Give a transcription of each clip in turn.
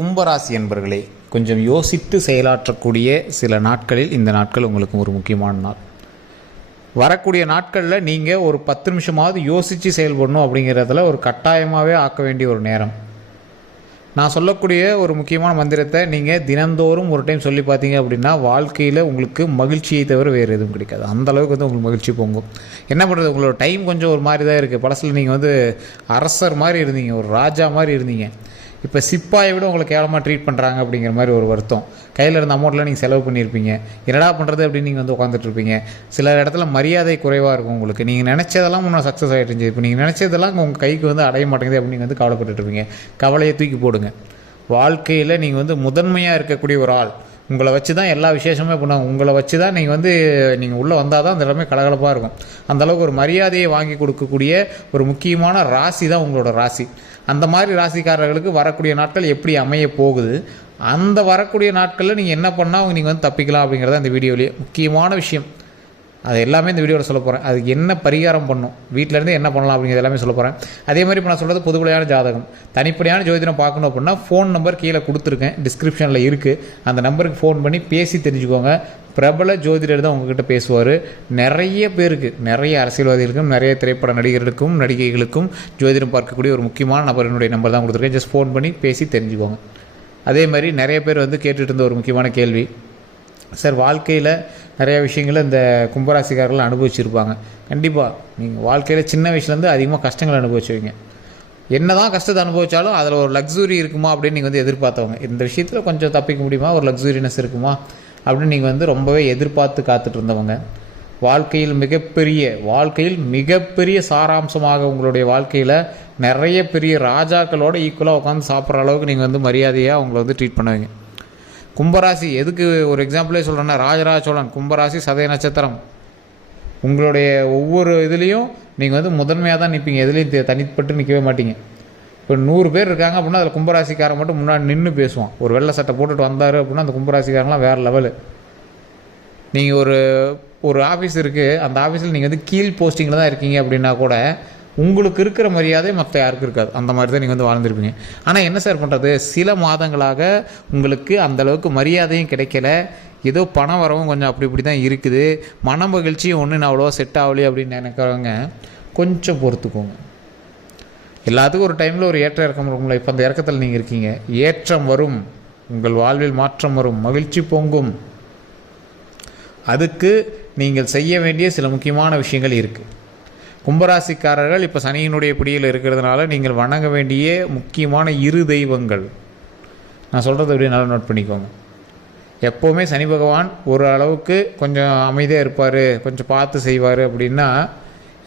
கும்பராசி என்பர்களே கொஞ்சம் யோசித்து செயலாற்றக்கூடிய சில நாட்களில் இந்த நாட்கள் உங்களுக்கு ஒரு முக்கியமான நாள். வரக்கூடிய நாட்களில் நீங்கள் ஒரு பத்து நிமிஷமாவது யோசித்து செயல்படணும் அப்படிங்கிறதுல ஒரு கட்டாயமாகவே ஆக்க வேண்டிய ஒரு நேரம். நான் சொல்லக்கூடிய ஒரு முக்கியமான மந்திரத்தை நீங்கள் தினந்தோறும் ஒரு டைம் சொல்லி பார்த்தீங்க அப்படின்னா வாழ்க்கையில் உங்களுக்கு மகிழ்ச்சியை தவிர வேறு எதுவும் கிடைக்காது. அந்த அளவுக்கு வந்து உங்களுக்கு மகிழ்ச்சி பொங்கும். என்ன பண்ணுறது உங்களோட டைம் கொஞ்சம் ஒரு மாதிரி தான் இருக்குது பழசில் நீங்கள் வந்து அரசர் மாதிரி இருந்தீங்க. ஒரு ராஜா மாதிரி இருந்தீங்க. இப்போ சிப்பாயை விட உங்களை கேவலமாக ட்ரீட் பண்ணுறாங்க அப்படிங்கிற மாதிரி ஒரு வருத்தம். கையில் இருந்த அமௌண்ட்டில் நீங்கள் செலவு பண்ணியிருப்பீங்க என்னடா பண்ணுறது அப்படின்னு நீங்கள் வந்து உட்காந்துட்ருப்பீங்க சில இடத்துல மரியாதை குறைவாக இருக்கும் உங்களுக்கு. நீங்கள் நினச்சதெல்லாம் முன்னே சக்ஸஸ் ஆகிட்டு இருந்துச்சு. இப்போ நீங்கள் நினச்சதெல்லாம் உங்கள் கைக்கு வந்து அடைய மாட்டேங்குது அப்படின்னு வந்து கவலைப்பட்டுருப்பீங்க கவலையை தூக்கி போடுங்க. வாழ்க்கையில் நீங்கள் வந்து முதன்மையாக இருக்கக்கூடிய ஒரு ஆள். உங்களை வச்சு தான் எல்லா விசேஷமே பண்ணுவாங்க. உங்களை வச்சு தான் நீங்கள் வந்து நீங்கள் உள்ளே வந்தால் தான் அந்த இடமே கலகலப்பாக இருக்கும். அந்த அளவுக்கு ஒரு மரியாதையை வாங்கி கொடுக்கக்கூடிய ஒரு முக்கியமான ராசி தான் உங்களோட ராசி. அந்த மாதிரி ராசிக்காரர்களுக்கு வரக்கூடிய நாட்கள் எப்படி அமைய போகுது? அந்த வரக்கூடிய நாட்களில் நீங்கள் என்ன பண்ணால் நீங்கள் வந்து தப்பிக்கலாம் அப்படிங்கிறத இந்த வீடியோலேயே முக்கியமான விஷயம். அது எல்லாமே இந்த வீடியோவில் சொல்ல போகிறேன் அதுக்கு என்ன பரிகாரம் பண்ணும் வீட்டிலேருந்து என்ன பண்ணலாம் அப்படிங்கிறது எல்லாமே சொல்ல போகிறேன் அதே மாதிரி இப்போ நான் சொல்கிறது பொதுப்படையான ஜாதகம். தனிப்படையான ஜோதிடம் பார்க்கணும் அப்படின்னா ஃபோன் நம்பர் கீழே கொடுத்துருக்கேன். டிஸ்கிரிப்ஷனில் இருக்குது அந்த நம்பருக்கு ஃபோன் பண்ணி பேசி தெரிஞ்சுக்கோங்க. பிரபல ஜோதிடர் தான் உங்ககிட்ட பேசுவார். நிறைய பேருக்கு நிறைய அரசியல்வாதிகளுக்கும் நிறைய திரைப்பட நடிகர்களுக்கும் நடிகைகளுக்கும் ஜோதிடம் பார்க்கக்கூடிய ஒரு முக்கியமான நபரினுடைய நம்பர் தான் கொடுத்துருக்கேன். ஜஸ்ட் ஃபோன் பண்ணி பேசி தெரிஞ்சுக்கோங்க. அதே மாதிரி நிறைய பேர் வந்து கேட்டுட்டு இருந்த ஒரு முக்கியமான கேள்வி. சார் வாழ்க்கையில் நிறைய விஷயங்களை இந்த கும்பராசிக்காரர்கள் அனுபவிச்சிருப்பாங்க. கண்டிப்பாக நீங்கள் வாழ்க்கையில் சின்ன வயசுலேருந்து அதிகமாக கஷ்டங்களை அனுபவிச்சுவீங்க என்ன தான் கஷ்டத்தை அனுபவித்தாலும் அதில் ஒரு லக்ஸுரி இருக்குமா அப்படின்னு நீங்கள் வந்து எதிர்பார்த்தவங்க. இந்த விஷயத்தில் கொஞ்சம் தப்பிக்க முடியுமா? ஒரு லக்ஸுரினஸ் இருக்குமா? அப்படின்னு நீங்கள் வந்து ரொம்பவே எதிர்பார்த்து காத்துட்டு இருந்தவங்க. வாழ்க்கையில் மிகப்பெரிய வாழ்க்கையில் மிகப்பெரிய சாராம்சமாக உங்களுடைய வாழ்க்கையில் நிறைய பெரிய ராஜாக்களோட ஈக்குவலாக உட்காந்து சாப்பிட்ற அளவுக்கு நீங்கள் வந்து மரியாதையாக அவங்கள வந்து ட்ரீட் பண்ணுவீங்க. கும்பராசி எதுக்கு ஒரு எக்ஸாம்பிளே சொல்கிறேன்னா ராஜராஜ சோழன் கும்பராசி சதய நட்சத்திரம். உங்களுடைய ஒவ்வொரு இதுலேயும் நீங்கள் வந்து முதன்மையாக தான் நிற்பீங்க எதுலேயும் தனிப்பட்டு நிற்கவே மாட்டீங்க. இப்போ நூறு பேர் இருக்காங்க அப்படின்னா அதில் கும்பராசிக்காரன் மட்டும் முன்னாடி நின்று பேசுவான். ஒரு வெள்ளை சட்டை போட்டுட்டு வந்தார் அப்படின்னா அந்த கும்பராசிக்காரன்லாம் வேறு லெவலு நீங்கள் ஒரு ஒரு ஆஃபீஸ் இருக்குது அந்த ஆஃபீஸில் நீங்கள் வந்து கீழ் போஸ்டிங்கில் தான் இருக்கீங்க அப்படின்னா கூட உங்களுக்கு இருக்கிற மரியாதை மற்ற யாருக்கும் இருக்காது. அந்த மாதிரி தான் நீங்கள் வந்து வாழ்ந்துருப்பீங்க. ஆனால் என்ன சார் பண்ணுறது சில மாதங்களாக உங்களுக்கு அந்த அளவுக்கு மரியாதையும் கிடைக்கல. ஏதோ பணம் வரவும் கொஞ்சம் அப்படி இப்படி தான் இருக்குது. மன மகிழ்ச்சியும் ஒன்று நான் அவ்வளோவா செட் ஆகலையே அப்படின்னு நினைக்கிறவங்க கொஞ்சம் பொறுத்துக்கோங்க. எல்லாத்துக்கும் ஒரு டைமில் ஒரு ஏற்ற இறக்கம் இருக்கும்ல. இப்போ அந்த இறக்கத்தில் நீங்கள் இருக்கீங்க. ஏற்றம் வரும். உங்கள் வாழ்வில் மாற்றம் வரும். மகிழ்ச்சி பொங்கும். அதுக்கு நீங்கள் செய்ய வேண்டிய சில முக்கியமான விஷயங்கள் இருக்குது கும்பராசிக்காரர்கள் இப்போ சனியினுடைய பிடியில் இருக்கிறதுனால நீங்கள் வணங்க வேண்டிய முக்கியமான இரு தெய்வங்கள். நான் சொல்கிறத அப்படியே நல்லா நோட் பண்ணிக்கோங்க. எப்போவுமே சனி பகவான் ஒரு அளவுக்கு கொஞ்சம் அமைதியாக இருப்பார் கொஞ்சம் பார்த்து செய்வார் அப்படின்னா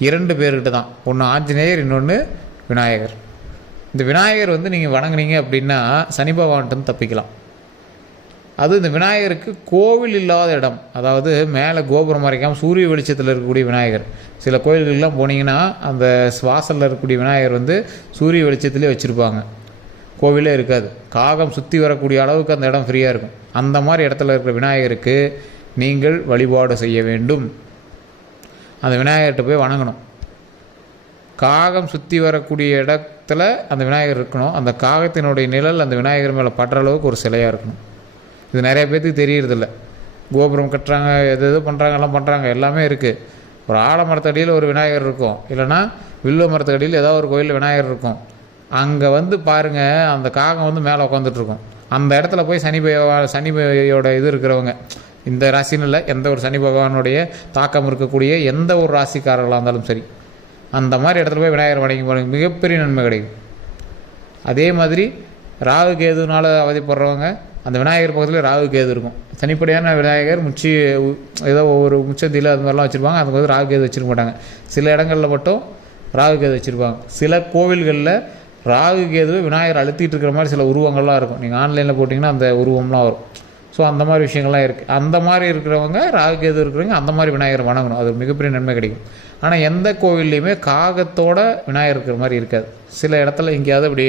இரண்டு பேர்கிட்ட தான். ஒன்று ஆஞ்சநேயர் இன்னொன்று விநாயகர். இந்த விநாயகர் வந்து நீங்கள் வணங்குனீங்க அப்படின்னா சனி பகவான்கிட்ட தப்பிக்கலாம். அது இந்த விநாயகருக்கு கோவில் இல்லாத இடம். அதாவது மேலே கோபுரம் மறைக்காமல் சூரிய வெளிச்சத்தில் இருக்கக்கூடிய விநாயகர். சில கோயில்கள்லாம் போனீங்கன்னா அந்த சுவாசலில் இருக்கக்கூடிய விநாயகர் வந்து சூரிய வெளிச்சத்துலேயே வச்சுருப்பாங்க. கோவிலே இருக்காது. காகம் சுற்றி வரக்கூடிய அளவுக்கு அந்த இடம் ஃப்ரீயாக இருக்கும். அந்த மாதிரி இடத்துல இருக்கிற விநாயகருக்கு நீங்கள் வழிபாடு செய்ய வேண்டும். அந்த விநாயகர்கிட்ட போய் வணங்கணும். காகம் சுற்றி வரக்கூடிய இடத்துல அந்த விநாயகர் இருக்கணும். அந்த காகத்தினுடைய நிழல் அந்த விநாயகர் மேலே படுற அளவுக்கு ஒரு சிலையாக இருக்கணும். இது நிறைய பேர்த்துக்கு தெரியறதில்ல. கோபுரம் கட்டுறாங்க எது எது பண்ணுறாங்க எல்லாம் பண்ணுறாங்க எல்லாமே இருக்குது ஒரு ஆலமரத்தடியில் ஒரு விநாயகர் இருக்கும். இல்லைன்னா வில்லு மரத்தடியில் ஏதாவது ஒரு கோயிலில் விநாயகர் இருக்கும். அங்கே வந்து பாருங்கள் அந்த காகம் வந்து மேலே உட்காந்துட்ருக்கும் அந்த இடத்துல போய் சனி பகவா- சனி பயோட இது இருக்கிறவங்க இந்த ராசின்னு இல்லை எந்த ஒரு சனி பகவானுடைய தாக்கம் இருக்கக்கூடிய எந்த ஒரு ராசிக்காரர்களாக இருந்தாலும் சரி அந்த மாதிரி இடத்துல போய் விநாயகர் வணங்கி பாருங்க மிகப்பெரிய நன்மை கிடைக்கும். அதே மாதிரி ராகு கேதுனால அவதிப்படுறவங்க அந்த விநாயகர் பக்கத்தில் ராகு கேது இருக்கும். தனிப்படையான விநாயகர் முச்சி ஏதோ ஒவ்வொரு முச்சந்தியில் அது மாதிரிலாம் வச்சுருப்பாங்க. அதுக்கு வந்து ராகு கேது வச்சுருக்க மாட்டாங்க. சில இடங்களில் மட்டும் ராகு கேது வச்சுருப்பாங்க. சில கோவில்களில் ராகு கேது விநாயகர் அழுத்திட்டு இருக்கிற மாதிரி சில உருவங்கள்லாம் இருக்கும். நீங்கள் ஆன்லைனில் போட்டிங்கன்னா அந்த உருவம்லாம் வரும். ஸோ அந்த மாதிரி விஷயங்கள்லாம் இருக்குது அந்த மாதிரி இருக்கிறவங்க ராகு கேது இருக்கிறவங்க அந்த மாதிரி விநாயகர் வணங்கணும். அது மிகப்பெரிய நன்மை கிடைக்கும். ஆனால் எந்த கோவில்லையுமே காகத்தோட விநாயகர் இருக்கிற மாதிரி இருக்காது. சில இடத்துல எங்கேயாவது அப்படி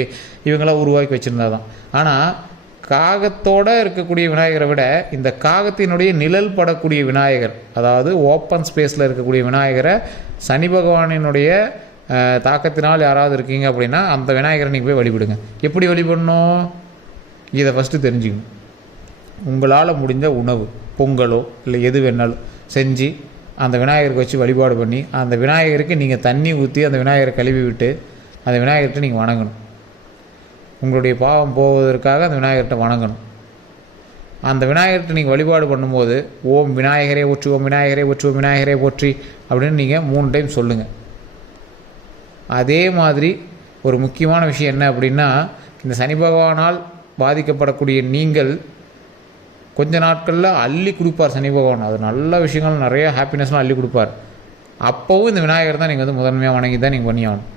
இவங்களாம் உருவாக்கி வச்சுருந்தா தான் ஆனால் காகத்தோடு இருக்கக்கூடிய விநாயகரை விட இந்த காகத்தினுடைய நிழல் படக்கூடிய விநாயகர் அதாவது ஓப்பன் ஸ்பேஸில் இருக்கக்கூடிய விநாயகரை சனி பகவானினுடைய தாக்கத்தினால் யாராவது இருக்கீங்க அப்படின்னா அந்த விநாயகரை நீங்கள் போய் வழிபடுங்க. எப்படி வழிபடணும்? இதை ஃபஸ்ட்டு தெரிஞ்சுக்கணும். உங்களால் முடிஞ்ச உணவு பொங்கலோ இல்லை எது வேணாலும் செஞ்சு அந்த விநாயகருக்கு வச்சு வழிபாடு பண்ணி அந்த விநாயகருக்கு நீங்கள் தண்ணி ஊற்றி அந்த விநாயகரை கழுவி விட்டு அந்த விநாயகர்கிட்ட நீங்கள் வணங்கணும். உங்களுடைய பாவம் போவதற்காக அந்த விநாயகர்கிட்ட வணங்கணும். அந்த விநாயகர்கிட்ட நீங்கள் வழிபாடு பண்ணும்போது ஓம் விநாயகரே போற்றி ஓம் விநாயகரே போற்றி ஓம் விநாயகரே போற்றி அப்படின்னு நீங்கள் மூணு டைம் சொல்லுங்கள் அதே மாதிரி ஒரு முக்கியமான விஷயம் என்ன அப்படின்னா இந்த சனி பகவானால் பாதிக்கப்படக்கூடிய நீங்கள் கொஞ்ச நாட்களில் அள்ளி கொடுப்பார் சனி பகவான். அது நல்ல விஷயங்கள் நிறைய ஹாப்பினஸ்லாம் அள்ளி கொடுப்பார். அப்போவும் இந்த விநாயகர் தான் நீங்கள் வந்து முதன்மையாக வணங்கி தான் நீங்கள் பண்ணியாகணும்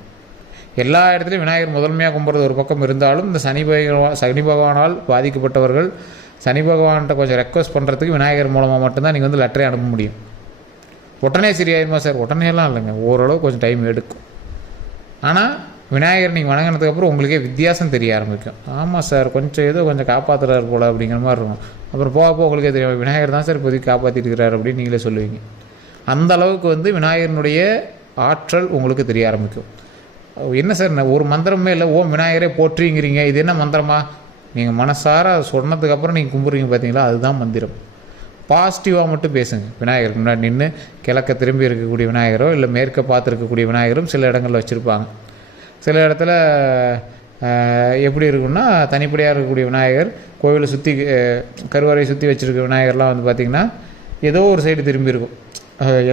எல்லா இடத்துலையும் விநாயகர் முதன்மையாக கும்பிட்றது ஒரு பக்கம் இருந்தாலும் இந்த சனி பகவான் சனி பகவானால் பாதிக்கப்பட்டவர்கள் சனி பகவான்கிட்ட கொஞ்சம் ரெக்வஸ்ட் பண்ணுறதுக்கு விநாயகர் மூலமாக மட்டும்தான் நீங்கள் வந்து லெட்டரே அனுப்ப முடியும். உடனே சரியாயிருமா சார் உடனேலாம் இல்லைங்க. ஓரளவு கொஞ்சம் டைம் எடுக்கும். ஆனால் விநாயகர் நீங்கள் வணங்கினதுக்கப்புறம் உங்களுக்கே வித்தியாசம் தெரிய ஆரம்பிக்கும். ஆமாம் சார் கொஞ்சம் ஏதோ கொஞ்சம் காப்பாற்றுறாரு போல் அப்படிங்கிற மாதிரி இருக்கும். அப்புறம் போக போக உங்களுக்கே தெரியும் விநாயகர் தான் சார் இப்போதைக்கு காப்பாற்றிருக்கிறார் அப்படின்னு நீங்களே சொல்லுவீங்க. அந்த அளவுக்கு வந்து விநாயகனுடைய ஆற்றல் உங்களுக்கு தெரிய ஆரம்பிக்கும். என்ன சார் ஒரு மந்திரமே இல்லை. ஓம் விநாயகரே போற்றிங்கிறீங்க. இது என்ன மந்திரமா? நீங்கள் மனசார சொன்னதுக்கப்புறம் நீங்கள் கும்பிட்றீங்க பார்த்தீங்களா அதுதான் மந்திரம். பாசிட்டிவாக மட்டும் பேசுங்க. விநாயகருக்கு முன்னாடி நின்று கிழக்க திரும்பி இருக்கக்கூடிய விநாயகரோ இல்லை மேற்க பார்த்துருக்கக்கூடிய விநாயகரும் சில இடங்களில் வச்சுருப்பாங்க. சில இடத்துல எப்படி இருக்குன்னா தனிப்படையாக இருக்கக்கூடிய விநாயகர் கோவிலை சுற்றி கருவறை சுற்றி வச்சுருக்க விநாயகர்லாம் வந்து பார்த்திங்கன்னா ஏதோ ஒரு சைடு திரும்பி இருக்கும்.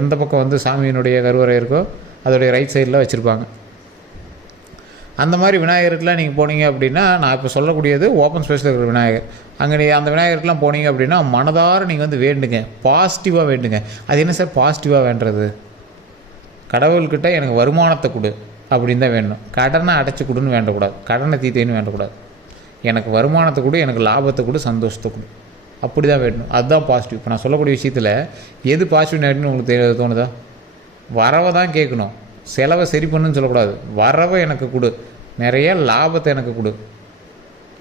எந்த பக்கம் வந்து சாமியினுடைய கருவறை இருக்கோ அதோடைய ரைட் சைடில் வச்சுருப்பாங்க. அந்த மாதிரி விநாயகருக்குலாம் நீங்கள் போனீங்க அப்படின்னா நான் இப்போ சொல்லக்கூடியது ஓப்பன் ஸ்பேஸில் இருக்கிற விநாயகர். அங்கே நீ அந்த விநாயகருக்குலாம் போனீங்க அப்படின்னா மனதார நீங்கள் வந்து வேண்டுங்க. பாசிட்டிவாக வேண்டுங்க. அது என்ன சார்? பாசிட்டிவாக வேண்டுறது? கடவுள்கிட்ட எனக்கு வருமானத்தை கொடு அப்படின்னு தான் வேணும். கடனை அடைச்சி கொடுன்னு வேண்டக்கூடாது. கடனை தீத்தேன்னு வேண்டக்கூடாது. எனக்கு வருமானத்தை கொடு எனக்கு லாபத்தை கொடு சந்தோஷத்தை கொடு. அப்படி தான் வேணும். அதுதான் பாசிட்டிவ் இப்போ நான் சொல்லக்கூடிய விஷயத்தில் எது பாசிட்டிவ் நெகட்டிவ்னு உங்களுக்கு தெரிய தோணுதா? வரவை தான் கேட்கணும். செலவை சரி பண்ணுன்னு சொல்லக்கூடாது. வரவை எனக்கு கொடு. நிறைய லாபத்தை எனக்கு கொடு.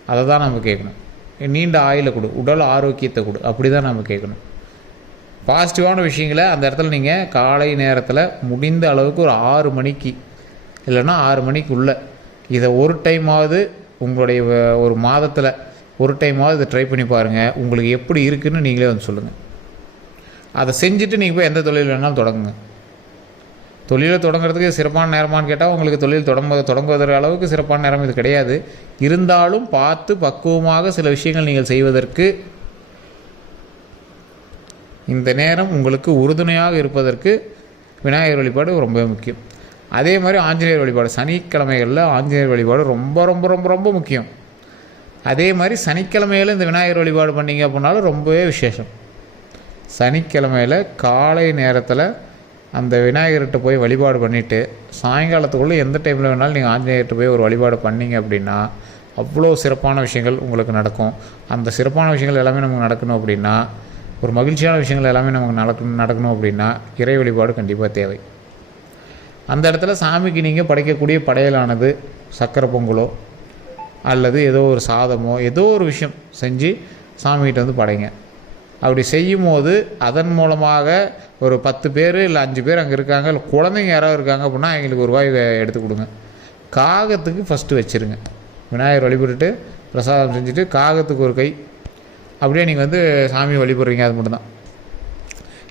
அதை தான் நம்ம கேட்கணும். நீண்ட ஆயுளை கொடு. உடல் ஆரோக்கியத்தை கொடு. அப்படி தான் நம்ம கேட்கணும். பாசிட்டிவான விஷயங்களை அந்த இடத்துல நீங்கள் காலை நேரத்தில் முடிந்த அளவுக்கு ஒரு ஆறு மணிக்கு இல்லைன்னா ஆறு மணிக்குள்ளே இதை ஒரு டைமாவது உங்களுடைய ஒரு மாதத்தில் ஒரு டைமாவது இதை ட்ரை பண்ணி பாருங்கள் உங்களுக்கு எப்படி இருக்குதுன்னு நீங்களே வந்து சொல்லுங்கள் அதை செஞ்சுட்டு நீங்கள் போய் எந்த தொழில் வேணாலும் தொடங்குங்க. தொழிலை தொடங்குறதுக்கு சிறப்பான நேரமான்னு கேட்டால் உங்களுக்கு தொழில் தொடங்க தொடங்குவதற்கு அளவுக்கு சிறப்பான நேரம் இது கிடையாது. இருந்தாலும் பார்த்து பக்குவமாக சில விஷயங்கள் நீங்கள் செய்வதற்கு இந்த நேரம் உங்களுக்கு உறுதுணையாக இருப்பதற்கு விநாயகர் வழிபாடு ரொம்ப முக்கியம். அதே மாதிரி ஆஞ்சநேயர் வழிபாடு சனிக்கிழமைகளில் ஆஞ்சநேயர் வழிபாடு ரொம்ப ரொம்ப ரொம்ப ரொம்ப முக்கியம். அதே மாதிரி சனிக்கிழமையில் இந்த விநாயகர் வழிபாடு பண்ணீங்க அப்படின்னாலும் ரொம்பவே விசேஷம். சனிக்கிழமையில் காலை நேரத்தில் அந்த விநாயகர்கிட்ட போய் வழிபாடு பண்ணிவிட்டு சாயங்காலத்துக்குள்ளே எந்த டைமில் வேணாலும் நீங்கள் ஆஞ்சநேயர்கிட்ட போய் ஒரு வழிபாடு பண்ணீங்க அப்படின்னா அவ்வளோ சிறப்பான விஷயங்கள் உங்களுக்கு நடக்கும். அந்த சிறப்பான விஷயங்கள் எல்லாமே நமக்கு நடக்கணும் அப்படின்னா ஒரு மகிழ்ச்சியான விஷயங்கள் எல்லாமே நமக்கு நடக்கணும் நடக்கணும் அப்படின்னா இறை வழிபாடு கண்டிப்பாக தேவை. அந்த இடத்துல சாமிக்கு நீங்கள் படைக்கக்கூடிய படையலானது சக்கரை பொங்கலோ அல்லது ஏதோ ஒரு சாதமோ ஏதோ ஒரு விஷயம் செஞ்சு சாமிகிட்ட வந்து படைங்க. அப்படி செய்யும் போது அதன் மூலமாக ஒரு பத்து பேர் இல்லை அஞ்சு பேர் அங்கே இருக்காங்க இல்லை குழந்தைங்க யாராவது இருக்காங்க அப்படின்னா எங்களுக்கு ஒரு ரூபாய் எடுத்து கொடுங்க. காகத்துக்கு ஃபஸ்ட்டு வச்சுருங்க. விநாயகர் வழிபட்டுட்டு பிரசாதம் செஞ்சுட்டு காகத்துக்கு ஒரு கை. அப்படியே நீங்கள் வந்து சாமி வழிபடுறீங்க அது மட்டும்தான்.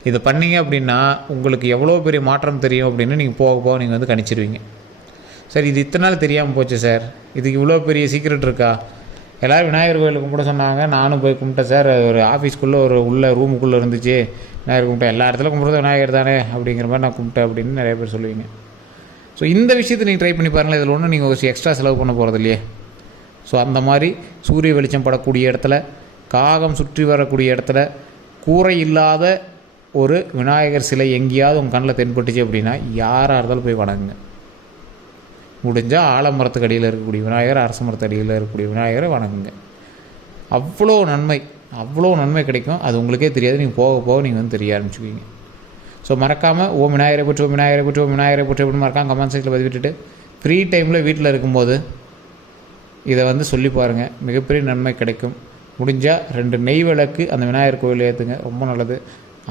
இதை பண்ணீங்க அப்படின்னா உங்களுக்கு எவ்வளோ பெரிய மாற்றம் தெரியும் அப்படின்னு நீங்கள் போக போக நீங்கள் வந்து கணிச்சிருவீங்க. சார் இது இத்தனை நாள் தெரியாமல் போச்சு சார். இதுக்கு இவ்வளோ பெரிய சீக்ரெட் இருக்கா? எல்லோரும் விநாயகர் கோயில் கும்பிட சொன்னாங்க. நானும் போய் கும்பிட்டேன் சார். ஒரு ஆஃபீஸ்க்குள்ளே ஒரு உள்ள ரூமுக்குள்ளே இருந்துச்சு. விநாயகர் கும்பிட்டேன். எல்லா இடத்துல கும்பிட்றது விநாயகர் தானே அப்படிங்கிற மாதிரி நான் கும்பிட்டேன் அப்படின்னு நிறைய பேர் சொல்லுவீங்க. ஸோ இந்த விஷயத்தை நீங்கள் ட்ரை பண்ணி பாருங்களேன். இதில் ஒன்றும் நீங்கள் ஒரு எக்ஸ்ட்ரா செலவு பண்ண போகிறது இல்லையே. ஸோ அந்த மாதிரி சூரிய வெளிச்சம் படக்கூடிய இடத்துல காகம் சுற்றி வரக்கூடிய இடத்துல கூரை இல்லாத ஒரு விநாயகர் சிலை எங்கேயாவது உங்கள் கண்ணில் தென்பட்டுச்சு அப்படின்னா யாராக இருந்தாலும் போய் வணங்குங்க. முடிஞ்சால் ஆலமரத்துக்கு அடியில் இருக்கக்கூடிய விநாயகர் அரச மரத்து அடியில் இருக்கக்கூடிய விநாயகரை வணங்குங்க. அவ்வளோ நன்மை அவ்வளோ நன்மை கிடைக்கும். அது உங்களுக்கே தெரியாது. நீங்கள் போக போக நீங்கள் வந்து தெரிய ஆரம்பிச்சுக்குவீங்க. ஸோ மறக்காமல் ஓ விநாயகரை பற்றி ஓ விநாயகரை பற்றி ஓ விநாயகரை பற்றி அப்படின்னு மறக்காம கமெண்ட் செக்ஷனில் பதிவிட்டுட்டு ஃப்ரீ டைமில் வீட்டில் இருக்கும்போது இதை வந்து சொல்லி பாருங்கள் மிகப்பெரிய நன்மை கிடைக்கும். முடிஞ்சால் ரெண்டு நெய் விளக்கு அந்த விநாயகர் கோயில் ஏற்றுங்க ரொம்ப நல்லது.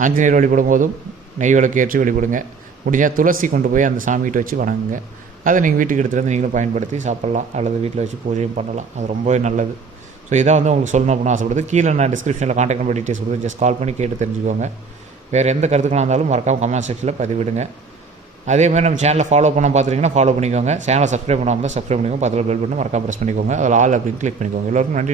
ஆஞ்சநேயர் வழிபடும் போதும் நெய் விளக்கு ஏற்றி வழிபடுங்க. முடிஞ்சால் துளசி கொண்டு போய் அந்த சாமிகிட்ட வச்சு வணங்குங்க. அதை நீங்கள் வீட்டுக்கு எடுத்துகிட்டு வந்து நீங்களும் பயன்படுத்தி சாப்பிட்லாம். அல்லது வீட்டில் வச்சு பூஜையும் பண்ணலாம். அது ரொம்பவே நல்லது. ஸோ இதான் வந்து உங்களுக்கு சொல்லணும் அப்படின்னு ஆசைப்படுது. கீழே நான் டிஸ்கிரிப்ஷனில் காண்டாக்ட் நம்பர் டீட்டெயில்ஸ் கொடுத்து ஜஸ்ட் கால் பண்ணி கேட்டு தெரிஞ்சுக்கோங்க. வேறு எந்த கருத்துக்களாக இருந்தாலும் மறக்காம கமெண்ட் செக்ஷனில் பதிவிடுங்க. அதே மாதிரி நம்ம சேனலை ஃபாலோ பண்ண பார்த்துருக்கீங்கன்னா ஃபாலோ பண்ணிக்கோங்க. சேனலை சப்ஸ்கிரைப் பண்ணாமல் தான் சப்ஸ்கிரைப் பண்ணிக்கோங்க. பக்கத்தில் பெல் பட்டன் மறக்காம ப்ரெஸ் பண்ணிக்கோங்க. அதில் ஆல் அப்படின்னு கிளிக் பண்ணிக்கோங்க. எல்லோருக்கும் நன்றி.